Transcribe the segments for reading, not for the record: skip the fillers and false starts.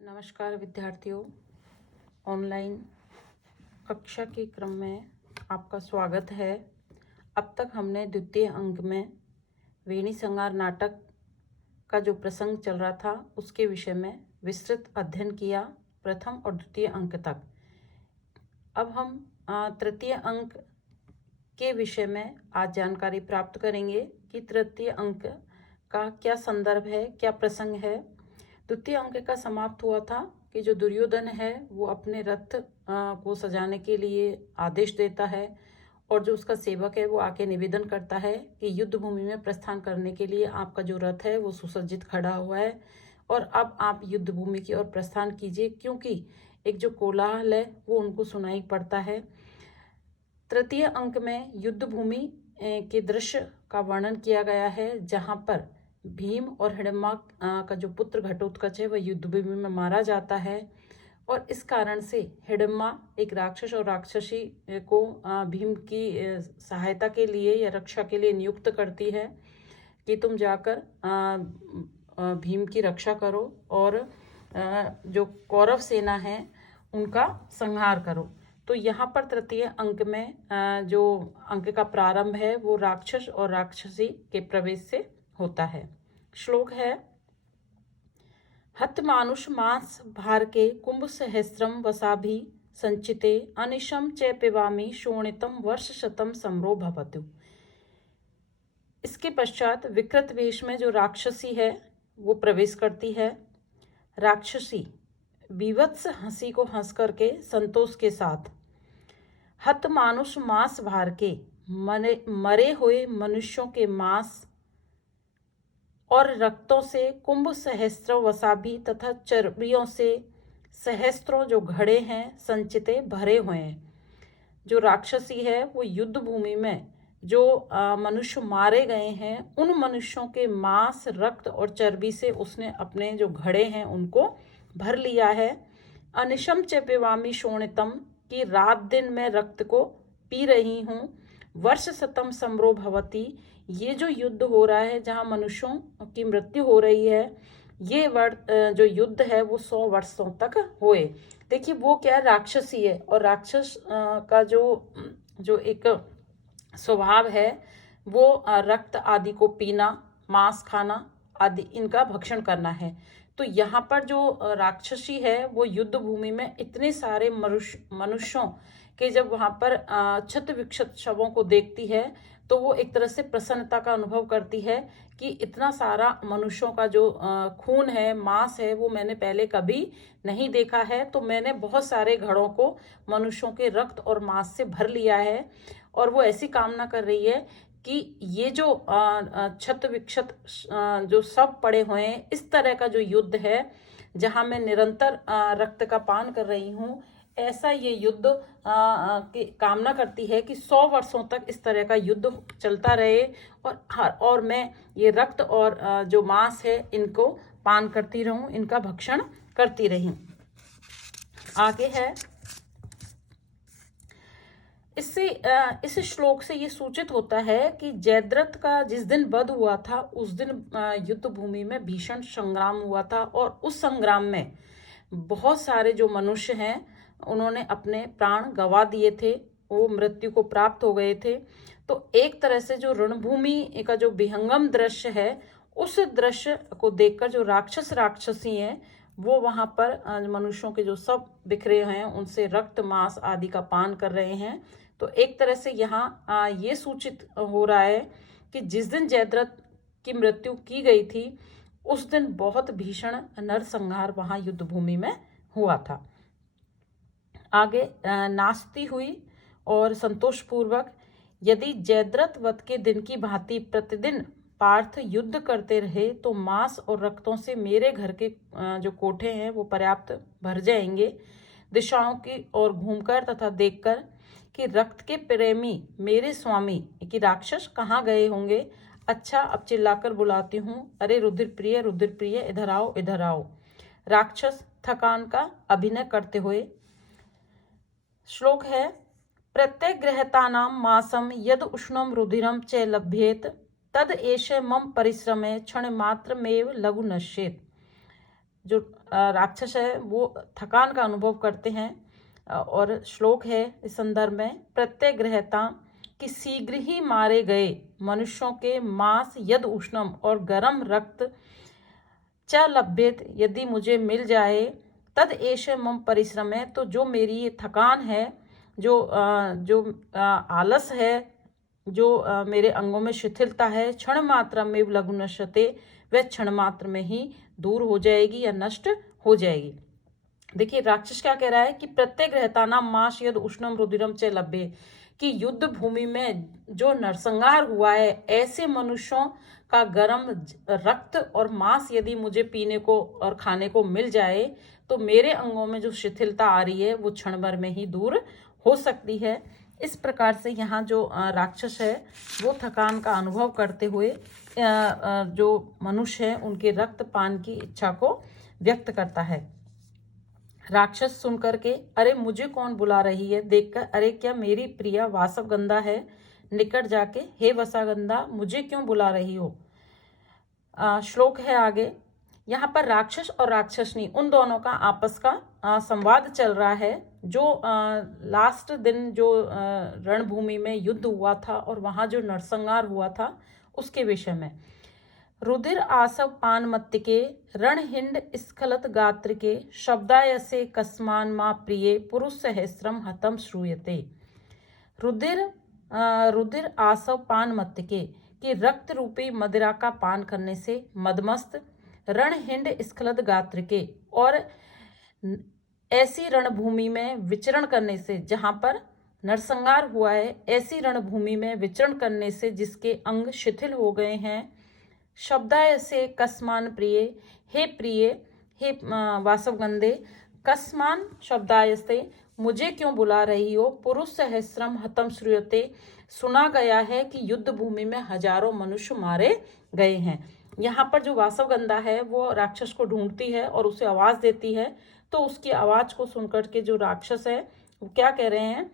नमस्कार विद्यार्थियों, ऑनलाइन कक्षा के क्रम में आपका स्वागत है। अब तक हमने द्वितीय अंक में वेणी संगार नाटक का जो प्रसंग चल रहा था उसके विषय में विस्तृत अध्ययन किया, प्रथम और द्वितीय अंक तक। अब हम तृतीय अंक के विषय में आज जानकारी प्राप्त करेंगे कि तृतीय अंक का क्या संदर्भ है, क्या प्रसंग है। द्वितीय अंक का समाप्त हुआ था कि जो दुर्योधन है वो अपने रथ को सजाने के लिए आदेश देता है और जो उसका सेवक है वो आके निवेदन करता है कि युद्ध भूमि में प्रस्थान करने के लिए आपका जो रथ है वो सुसज्जित खड़ा हुआ है और अब आप युद्ध भूमि की ओर प्रस्थान कीजिए, क्योंकि एक जो कोलाहल है वो उनको सुनाई पड़ता है। तृतीय अंक में युद्ध भूमि के दृश्य का वर्णन किया गया है, जहां पर भीम और हिडिंबा का जो पुत्र घटोत्कच है वह युद्ध भूमि में मारा जाता है और इस कारण से हिडिंबा एक राक्षस और राक्षसी को भीम की सहायता के लिए या रक्षा के लिए नियुक्त करती है कि तुम जाकर भीम की रक्षा करो और जो कौरव सेना है उनका संहार करो। तो यहाँ पर तृतीय अंक में जो अंक का प्रारंभ है वो राक्षस और राक्षसी के प्रवेश से होता है। श्लोक है, हत मानुष मास भार के कुंभ सहस्रम वसाभि संचिते अनिशम च पिबामि शोणितम वर्ष शतम समरो भवतु। इसके पश्चात विकृत वेश में जो राक्षसी है वो प्रवेश करती है। राक्षसी बीभत्स हंसी को हंस करके संतोष के साथ हत मानुष मांस भार के मरे हुए मनुष्यों के मांस और रक्तों से कुंभ सहस्त्र वसाभी तथा चर्बियों से सहस्त्रों जो घड़े हैं संचिते भरे हुए हैं। जो राक्षसी है वो युद्ध भूमि में जो मनुष्य मारे गए हैं उन मनुष्यों के मांस, रक्त और चर्बी से उसने अपने जो घड़े हैं उनको भर लिया है। अनिशम च पिबामि शोणितम, कि रात दिन मैं रक्त को पी रही हूँ। वर्ष शतम समरो भवती, ये जो युद्ध हो रहा है जहाँ मनुष्यों की मृत्यु हो रही है, ये जो युद्ध है वो 100 वर्षों तक होए। देखिए वो क्या राक्षसी है और राक्षस का जो एक स्वभाव है वो रक्त आदि को पीना, मांस खाना आदि इनका भक्षण करना है। तो यहाँ पर जो राक्षसी है वो युद्ध भूमि में इतने सारे मनुष्यों के जब वहाँ पर क्षत विक्षत शवों को देखती है तो वो एक तरह से प्रसन्नता का अनुभव करती है कि इतना सारा मनुष्यों का जो खून है, मांस है, वो मैंने पहले कभी नहीं देखा है। तो मैंने बहुत सारे घड़ों को मनुष्यों के रक्त और मांस से भर लिया है और वो ऐसी कामना कर रही है कि ये जो क्षत विक्षत जो सब पड़े हुए हैं, इस तरह का जो युद्ध है जहां मैं निरंतर रक्त का पान कर रही हूँ, ऐसा ये युद्ध की कामना करती है कि 100 वर्षों तक इस तरह का युद्ध चलता रहे और मैं ये रक्त और जो मांस है इनको पान करती रहूं, इनका भक्षण करती रही। आगे है, इस श्लोक से ये सूचित होता है कि जयद्रथ का जिस दिन वध हुआ था उस दिन युद्ध भूमि में भीषण संग्राम हुआ था और उस संग्राम में बहुत सारे जो मनुष्य हैं उन्होंने अपने प्राण गंवा दिए थे, वो मृत्यु को प्राप्त हो गए थे। तो एक तरह से जो रणभूमि का जो विहंगम दृश्य है उस दृश्य को देखकर जो राक्षस राक्षसी हैं वो वहां पर मनुष्यों के जो सब बिखरे हैं उनसे रक्त मांस आदि का पान कर रहे हैं। तो एक तरह से यहाँ ये सूचित हो रहा है कि जिस दिन जयद्रथ की मृत्यु की गई थी उस दिन बहुत भीषण नरसंहार वहां युद्ध भूमि में हुआ था। आगे नाचती हुई और संतोषपूर्वक, यदि जयद्रथ वध के दिन की भांति प्रतिदिन पार्थ युद्ध करते रहे तो मांस और रक्तों से मेरे घर के जो कोठे हैं वो पर्याप्त भर जाएंगे। दिशाओं की ओर घूमकर तथा देखकर कि रक्त के प्रेमी मेरे स्वामी कि राक्षस कहाँ गए होंगे। अच्छा, अब चिल्लाकर बुलाती हूँ, अरे रुद्र प्रिय इधर आओ इधर आओ। राक्षस थकान का अभिनय करते हुए। श्लोक है, प्रत्येक गृहतानां मासम यद उष्णम रुधिरम च लभ्येत तद एष मम परिश्रमे क्षण मात्र में लघु नश्येत। जो राक्षस है वो थकान का अनुभव करते हैं। और श्लोक है इस संदर्भ में, प्रत्यग्रहता कि शीघ्र ही मारे गए मनुष्यों के मांस यद उष्णम और गर्म रक्त च लभ्येत यदि मुझे मिल जाए, तद एष मम परिश्रम है, तो जो मेरी ये थकान है, जो आलस है, जो मेरे अंगों में शिथिलता है, क्षण मात्र में लघु नश्यते, वह क्षण मात्र में ही दूर हो जाएगी या नष्ट हो जाएगी। देखिए राक्षस क्या कह रहा है कि प्रत्येक रहता नाम मास यद उष्णम रुधिरम च लभ्ये, कि युद्ध भूमि में जो नरसंहार हुआ है, ऐसे मनुष्यों का गर्म रक्त और मांस यदि मुझे पीने को और खाने को मिल जाए, तो मेरे अंगों में जो शिथिलता आ रही है वो क्षण भर में ही दूर हो सकती है। इस प्रकार से यहाँ जो राक्षस है वो थकान का अनुभव करते हुए जो मनुष्य है उनके रक्तपान की इच्छा को व्यक्त करता है। राक्षस सुन करके, अरे मुझे कौन बुला रही है, देखकर, अरे क्या मेरी प्रिया वासवगंधा है, निकट जाके, हे वसागंधा मुझे क्यों बुला रही हो। श्लोक है आगे, यहाँ पर राक्षस और राक्षसनी उन दोनों का आपस का संवाद चल रहा है। जो लास्ट दिन जो रणभूमि में युद्ध हुआ था और वहाँ जो नरसंहार हुआ था उसके विषय में। रुधिर आसव पान मत्तिके रणहिंड स्खलत गात्र के शब्दायसे कस्मान मा प्रिय पुरुष सहस्रम हतम श्रूयते। रुधिर आसव पान मत्तिके, कि रक्त रूपी मदिरा का पान करने से मदमस्त, रणहिंड स्खलत गात्र के, और ऐसी रणभूमि में विचरण करने से, जहाँ पर नरसंहार हुआ है, ऐसी रणभूमि में विचरण करने से जिसके अंग शिथिल हो गए हैं। शब्दाय से कस्मान प्रिय, हे प्रिय, हे वासवगंधे, कस्मान शब्दाय से मुझे क्यों बुला रही हो, पुरुष सहस्रम हतम श्रूयते, सुना गया है कि युद्ध भूमि में हजारों मनुष्य मारे गए हैं। यहाँ पर जो वासवगंधा है वो राक्षस को ढूंढती है और उसे आवाज देती है, तो उसकी आवाज को सुनकर के जो राक्षस है वो क्या कह रहे हैं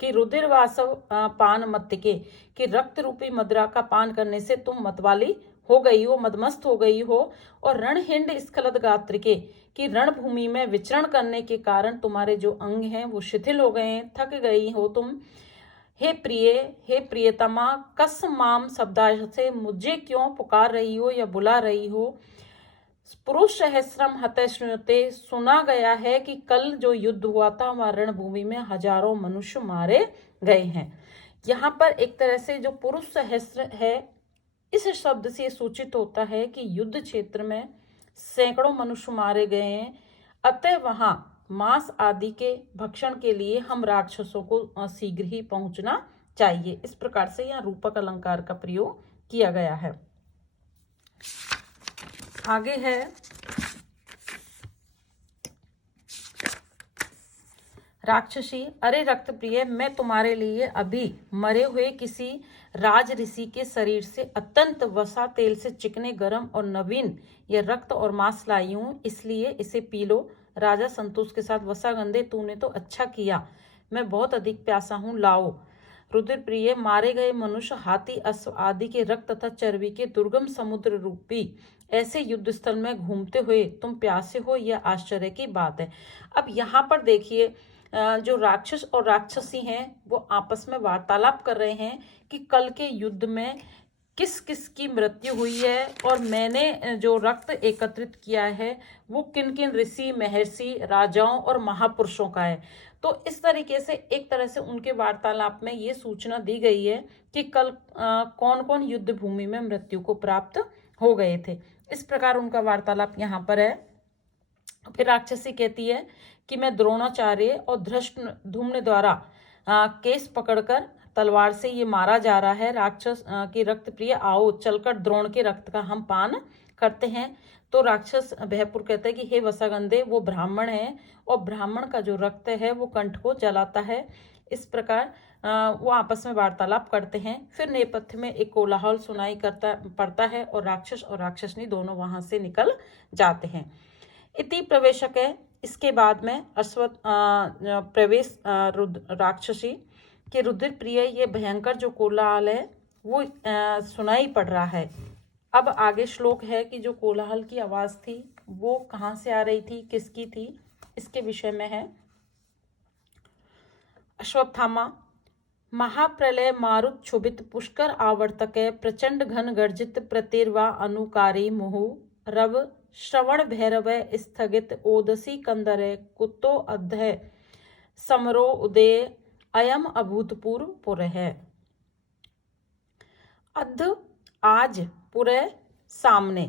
कि रुधिर वासव पान मत्तिके, कि रक्त रूपी मदिरा का पान करने से तुम मतवाली हो गई हो, मदमस्त हो गई हो, और रणहिंड स्खलत गात्र के, कि रणभूमि में विचरण करने के कारण तुम्हारे जो अंग हैं वो शिथिल हो गए हैं, थक गई हो तुम। हे प्रिय, हे प्रियतमा, कस माम शब्दाय से मुझे क्यों पुकार रही हो या बुला रही हो। पुरुष सहस्रम हतः श्रूयते, सुना गया है कि कल जो युद्ध हुआ था वहाँ रणभूमि में हजारों मनुष्य मारे गए हैं। यहाँ पर एक तरह से जो पुरुष सहस्र है, इस शब्द से सूचित होता है कि युद्ध क्षेत्र में सैकड़ों मनुष्य मारे गए हैं, अतः वहां मांस आदि के भक्षण के लिए हम राक्षसों को शीघ्र ही पहुंचना चाहिए। इस प्रकार से यहाँ रूपक अलंकार का प्रयोग किया गया है। आगे है राक्षसी, अरे रक्त प्रिय, मैं तुम्हारे लिए अभी मरे हुए किसी राज ऋषि के शरीर से अत्यंत वसा तेल से चिकने गर्म और नवीन ये रक्त और मांस लाई हूँ, इसलिए इसे पी लो। राजा संतोष के साथ, वसागंधे तूने तो अच्छा किया, मैं बहुत अधिक प्यासा हूँ, लाओ। रुधिर प्रिय, मारे गए मनुष्य हाथी अश्व आदि के रक्त तथा चर्बी के दुर्गम समुद्र रूपी ऐसे युद्ध स्थल में घूमते हुए तुम प्यासे हो, यह आश्चर्य की बात है। अब यहाँ पर देखिए जो राक्षस और राक्षसी हैं वो आपस में वार्तालाप कर रहे हैं कि कल के युद्ध में किस किस की मृत्यु हुई है और मैंने जो रक्त एकत्रित किया है वो किन किन ऋषि, महर्षि, राजाओं और महापुरुषों का है। तो इस तरीके से एक तरह से उनके वार्तालाप में ये सूचना दी गई है कि कल कौन कौन युद्ध भूमि में मृत्यु को प्राप्त हो गए थे। इस प्रकार उनका वार्तालाप यहाँ पर है। फिर राक्षसी कहती है कि मैं द्रोणाचार्य और धृष्टद्युम्न द्वारा केस पकड़कर तलवार से ये मारा जा रहा है। राक्षस की रक्त प्रिय, आओ चलकर द्रोण के रक्त का हम पान करते हैं। तो राक्षस भयपुर कहते हैं कि हे वसागंधे, वो ब्राह्मण है और ब्राह्मण का जो रक्त है वो कंठ को जलाता है। इस प्रकार वो आपस में वार्तालाप करते हैं। फिर नेपथ्य में एक कोलाहल सुनाई पड़ता है और राक्षस और राक्षसनी दोनों वहां से निकल जाते हैं। इति प्रवेशक है। इसके बाद में अश्वत्थ प्रवेश राक्षसी के रुधिर प्रिय ये भयंकर जो कोलाहल है वो सुनाई पड़ रहा है। अब आगे श्लोक है कि जो कोलाहल की आवाज थी वो कहाँ से आ रही थी, किसकी थी, इसके विषय में है। अश्वत्थामा। महाप्रलय मारुत क्षुभित पुष्कर आवर्तक प्रचंड घन गर्जित प्रतिर्वा अनुकारी मुहु रव श्रवण भैरव स्थगित ओदसी कंदर कुतो अध्य समरो उदय अयम अभूतपूर्व पुर है। अध आज, पुरे सामने,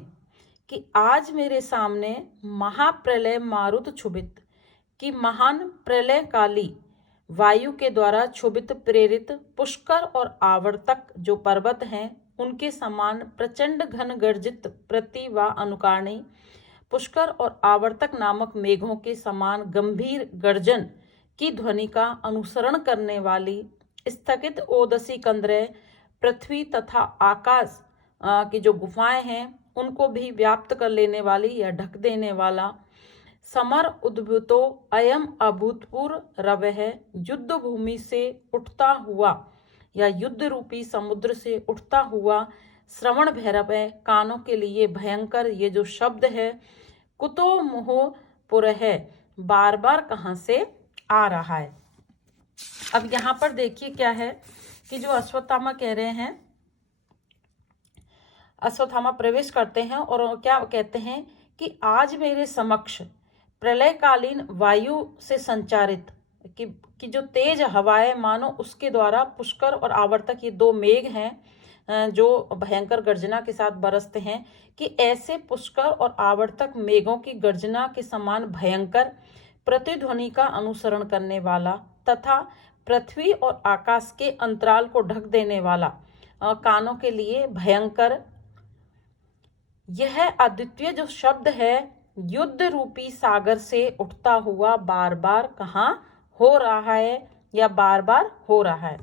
कि आज मेरे सामने महाप्रलय मारुत क्षुभित, कि महान प्रलयकाली वायु के द्वारा क्षुभित प्रेरित पुष्कर और आवर्तक जो पर्वत हैं उनके समान प्रचंड घन गर्जित प्रति व अनुकारणी पुष्कर और आवर्तक नामक मेघों के समान गंभीर गर्जन की ध्वनि का अनुसरण करने वाली स्थगित ओदसी कंदरे पृथ्वी तथा आकाश की जो गुफाएं हैं उनको भी व्याप्त कर लेने वाली या ढक देने वाला समर उद्भूतो अयम अभूतपूर्व रव है, युद्ध भूमि से उठता हुआ या युद्ध रूपी समुद्र से उठता हुआ श्रवण भैरव है, कानों के लिए भयंकर ये जो शब्द है। कुतो मुह पुर है, बार बार कहाँ से आ रहा है। अब यहाँ पर देखिए क्या है कि जो अश्वत्थामा कह रहे हैं, अश्वत्थामा प्रवेश करते हैं और क्या कहते हैं कि आज मेरे समक्ष प्रलयकालीन वायु से संचारित कि जो तेज हवाएं मानो उसके द्वारा पुष्कर और आवर्तक ये दो मेघ हैं जो भयंकर गर्जना के साथ बरसते हैं, कि ऐसे पुष्कर और आवर्तक मेघों की गर्जना के समान भयंकर प्रतिध्वनि का अनुसरण करने वाला तथा पृथ्वी और आकाश के अंतराल को ढक देने वाला कानों के लिए भयंकर यह अद्वितीय जो शब्द है युद्ध रूपी सागर से उठता हुआ बार बार कहाँ हो रहा है या बार बार हो रहा है।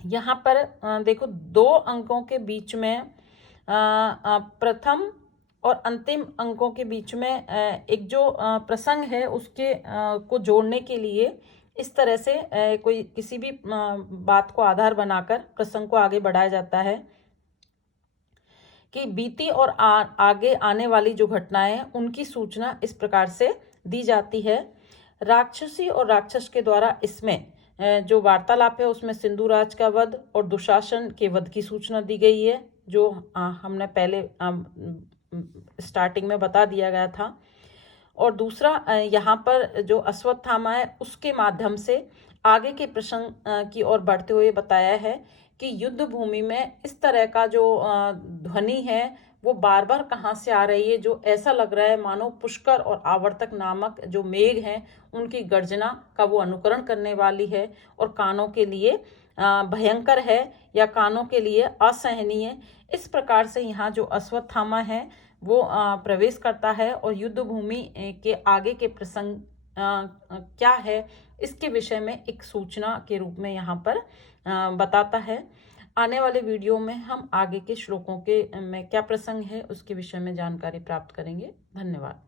यहाँ पर देखो दो अंकों के बीच में प्रथम और अंतिम अंकों के बीच में एक जो प्रसंग है उसके को जोड़ने के लिए इस तरह से कोई किसी भी बात को आधार बनाकर प्रसंग को आगे बढ़ाया जाता है कि बीती और आगे आने वाली जो घटनाएं हैं उनकी सूचना इस प्रकार से दी जाती है। राक्षसी और राक्षस के द्वारा इसमें जो वार्तालाप है उसमें सिंधुराज का वध और दुशासन के वध की सूचना दी गई है, जो हमने पहले स्टार्टिंग में बता दिया गया था। और दूसरा यहाँ पर जो अश्वत्थामा है उसके माध्यम से आगे के प्रसंग की ओर बढ़ते हुए बताया है कि युद्ध भूमि में इस तरह का जो ध्वनि है वो बार बार कहाँ से आ रही है, जो ऐसा लग रहा है मानो पुष्कर और आवर्तक नामक जो मेघ हैं उनकी गर्जना का वो अनुकरण करने वाली है और कानों के लिए भयंकर है या कानों के लिए असहनीय। इस प्रकार से यहाँ जो अश्वत्थामा है वो प्रवेश करता है और युद्ध भूमि के आगे के प्रसंग क्या है इसके विषय में एक सूचना के रूप में यहाँ पर बताता है। आने वाले वीडियो में हम आगे के श्लोकों के में क्या प्रसंग है उसके विषय में जानकारी प्राप्त करेंगे। धन्यवाद।